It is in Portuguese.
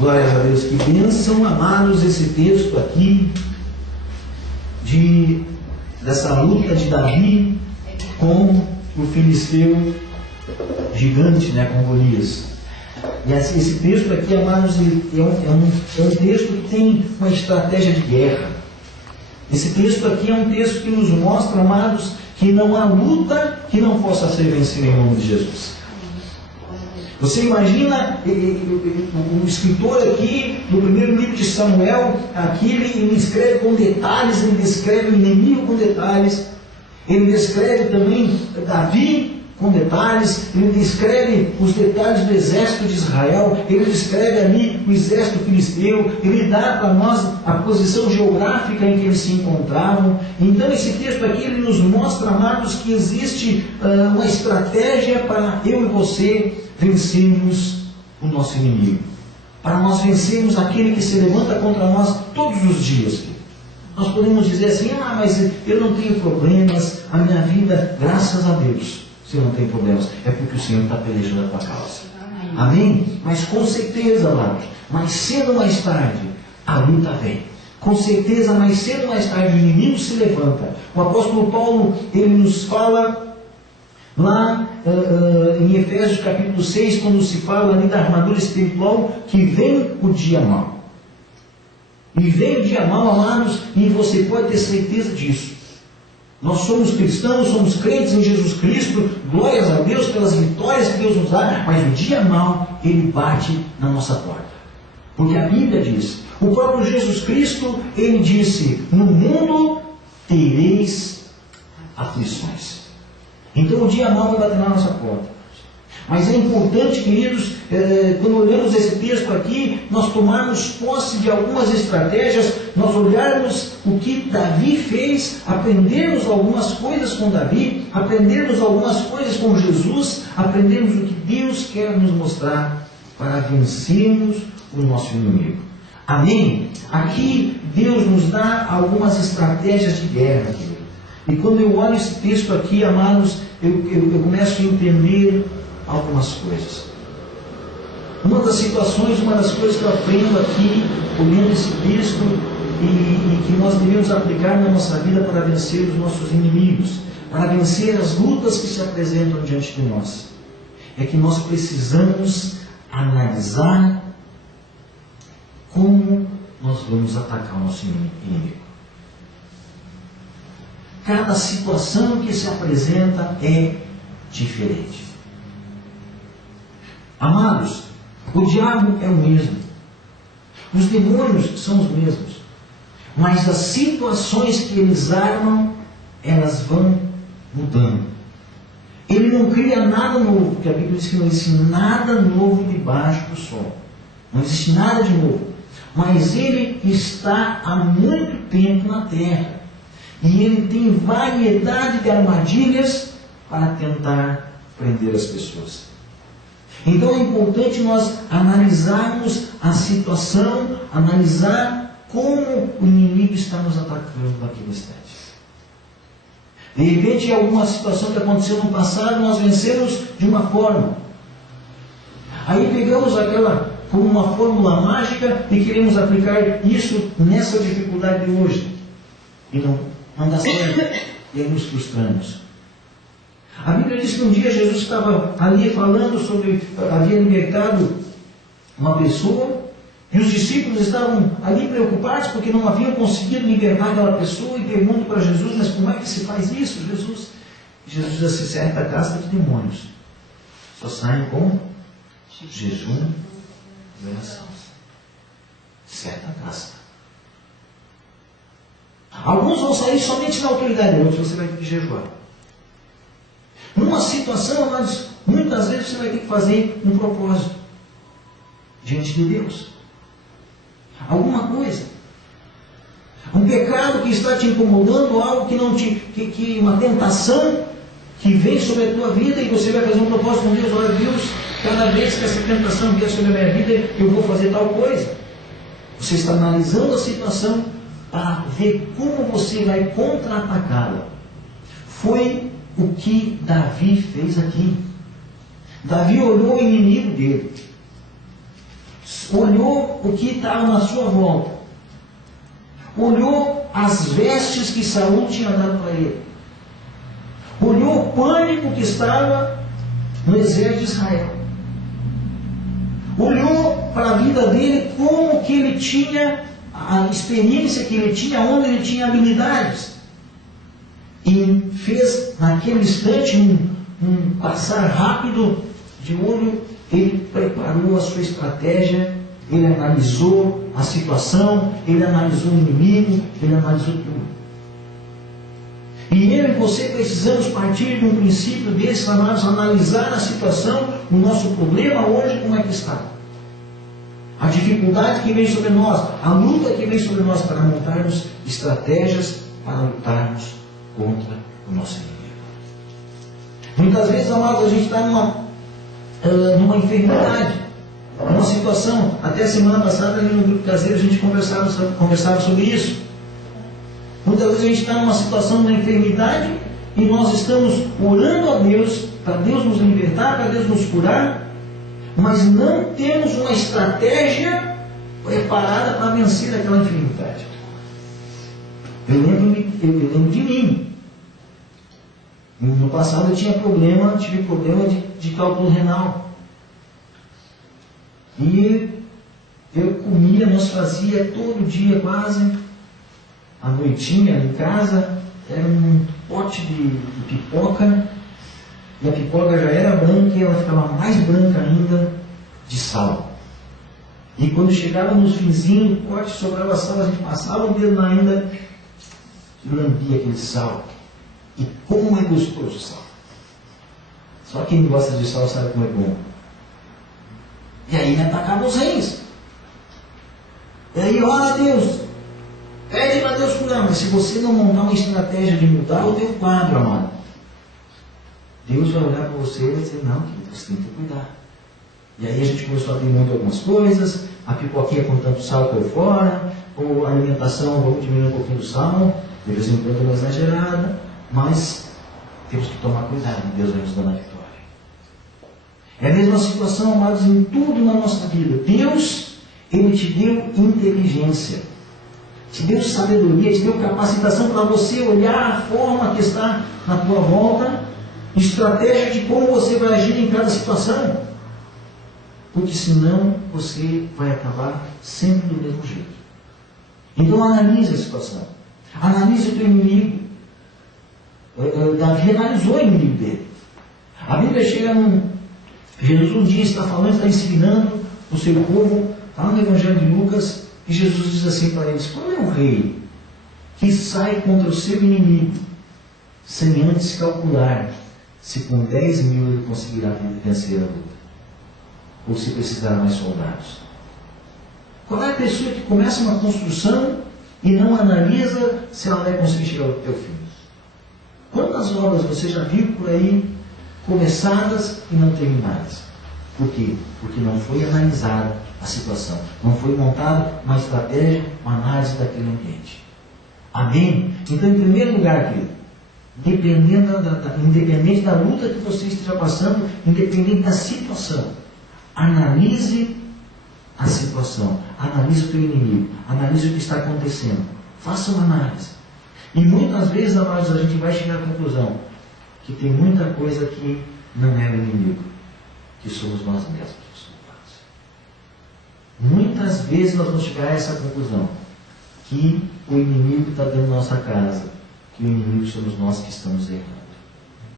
Glórias a Deus, que bênção, amados, esse texto aqui dessa luta de Davi com o filisteu gigante, com Golias. E esse texto aqui, amados, é um texto que tem uma estratégia de guerra. Esse texto aqui é um texto que nos mostra, amados, que não há luta que não possa ser vencida em nome de Jesus. Você imagina o escritor aqui, no primeiro livro de Samuel, aqui ele escreve com detalhes, ele descreve o inimigo com detalhes, ele descreve também Davi com detalhes, ele descreve os detalhes do exército de Israel, ele descreve ali o exército filisteu, ele dá para nós a posição geográfica em que eles se encontravam. Então esse texto aqui ele nos mostra, amados, que existe uma estratégia para eu e você vencermos o nosso inimigo, para nós vencermos aquele que se levanta contra nós todos os dias. Nós podemos dizer assim, mas eu não tenho problemas, a minha vida, graças a Deus, você não tem problemas, é porque o Senhor está pelejando a tua causa. Amém? Mas com certeza, amados, mais cedo ou mais tarde, a luta vem. Com certeza, mais cedo ou mais tarde, o inimigo se levanta. O apóstolo Paulo, ele nos fala lá em Efésios capítulo 6, quando se fala ali da armadura espiritual, que vem o dia mau. E vem o dia mau, amados, e você pode ter certeza disso. Nós somos cristãos, somos crentes em Jesus Cristo, glórias a Deus pelas vitórias que Deus nos dá, mas o dia mau, ele bate na nossa porta. Porque a Bíblia diz, o próprio Jesus Cristo, ele disse, no mundo tereis aflições. Então o dia mau vai bater na nossa porta. Mas é importante, queridos, quando olhamos esse texto aqui, nós tomarmos posse de algumas estratégias, nós olharmos o que Davi fez, aprendermos algumas coisas com Davi, aprendermos algumas coisas com Jesus, aprendermos o que Deus quer nos mostrar para vencermos o nosso inimigo. Amém? Aqui Deus nos dá algumas estratégias de guerra. E quando eu olho esse texto aqui, amados, eu começo a entender algumas coisas. Uma das situações, uma das coisas que eu aprendo aqui, olhando esse texto, e que nós devemos aplicar na nossa vida para vencer os nossos inimigos, para vencer as lutas que se apresentam diante de nós, é que nós precisamos analisar como nós vamos atacar o nosso inimigo. Cada situação que se apresenta é diferente. Amados, o diabo é o mesmo. Os demônios são os mesmos. Mas as situações que eles armam, elas vão mudando. Ele não cria nada novo, porque a Bíblia diz que não existe nada novo debaixo do sol. Não existe nada de novo. Mas ele está há muito tempo na terra. E ele tem variedade de armadilhas para tentar prender as pessoas. Então é importante nós analisarmos a situação, analisar como o inimigo está nos atacando naquele instante. De repente, em alguma situação que aconteceu no passado, nós vencemos de uma forma. Aí pegamos aquela como uma fórmula mágica e queremos aplicar isso nessa dificuldade de hoje. E não dá certo. E aí nos frustramos. A Bíblia diz que um dia Jesus estava ali falando sobre, havia libertado uma pessoa, e os discípulos estavam ali preocupados porque não haviam conseguido libertar aquela pessoa, e perguntam para Jesus, mas como é que se faz isso, Jesus? E Jesus diz assim, certa casta de demônios só saem com jejum e oração. Certa casta. Alguns vão sair somente na autoridade, outros você vai ter que jejuar. Numa situação, mas muitas vezes você vai ter que fazer um propósito diante de Deus. Alguma coisa. Um pecado que está te incomodando, algo que não te. Uma tentação que vem sobre a tua vida e você vai fazer um propósito com Deus. Olha, Deus, cada vez que essa tentação vier sobre a minha vida, eu vou fazer tal coisa. Você está analisando a situação para ver como você vai contra-atacá-la. Foi o que Davi fez aqui. Davi olhou o inimigo dele. olhou o que estava na sua volta, olhou as vestes que Saul tinha dado para ele, olhou o pânico que estava no exército de Israel, olhou para a vida dele, como que ele tinha a experiência que ele tinha, onde ele tinha habilidades, e fez naquele instante um passar rápido de olho. Ele preparou a sua estratégia, ele analisou a situação, ele analisou o inimigo, ele analisou tudo. E eu e você precisamos partir de um princípio desse para nós analisar a situação, o nosso problema hoje, como é que está. A dificuldade que vem sobre nós, a luta que vem sobre nós, para montarmos estratégias para lutarmos contra o nosso inimigo. Muitas vezes, amados, a gente está numa enfermidade, numa situação. Até a semana passada, ali no grupo caseiro, a gente conversava sobre isso. Muitas vezes a gente está numa situação de enfermidade e nós estamos orando a Deus, para Deus nos libertar, para Deus nos curar, mas não temos uma estratégia preparada para vencer aquela enfermidade. Eu lembro de mim. No passado eu tive problema de cálculo renal. E eu comia, nós fazia todo dia quase, à noitinha em casa, era um pote de pipoca, e a pipoca já era branca e ela ficava mais branca ainda de sal. E quando chegava nos finzinhos do pote, sobrava sal, a gente passava o dedo ainda e lambia aquele sal. E como é gostoso o sal. Só quem gosta de sal sabe como é bom. E aí me atacavam os reis. E aí, ora a Deus, pede para Deus curar, mas se você não montar uma estratégia de mudar o teu quadro, amado, Deus vai olhar para você e vai dizer, não, querido, você tem que cuidar. E aí a gente começou a abrir mão de algumas coisas, a pipoquinha com tanto sal caiu fora, ou a alimentação, vamos diminuir um pouquinho do sal, de vez em quando uma exagerada, mas temos que tomar cuidado, Deus vai nos dar a vitória. É a mesma situação, amados, em tudo na nossa vida. Deus, Ele te deu inteligência, te deu sabedoria, te deu capacitação para você olhar a forma que está na tua volta, estratégia de como você vai agir em cada situação. Porque senão você vai acabar sempre do mesmo jeito. Então analise a situação. Analise o teu inimigo. Davi analisou o inimigo dele. A Bíblia chega Jesus um dia está falando, está ensinando o seu povo, está no Evangelho de Lucas, e Jesus diz assim para eles, qual é o rei que sai contra o seu inimigo, sem antes calcular se com 10 mil ele conseguirá vencer a luta? Ou se precisar mais soldados? Qual é a pessoa que começa uma construção e não analisa se ela vai conseguir chegar ao teu fim? Quantas obras você já viu por aí começadas e não terminadas? Por quê? Porque não foi analisada a situação, não foi montada uma estratégia, uma análise daquele ambiente. Amém? Então, em primeiro lugar, querido, independente da luta que você esteja passando, independente da situação, analise a situação, analise o teu inimigo, analise o que está acontecendo, faça uma análise. E muitas vezes, amados, a gente vai chegar à conclusão que tem muita coisa que não é o inimigo, que somos nós mesmos. Muitas vezes nós vamos chegar a essa conclusão, que o inimigo está dentro da nossa casa, que o inimigo somos nós que estamos errando.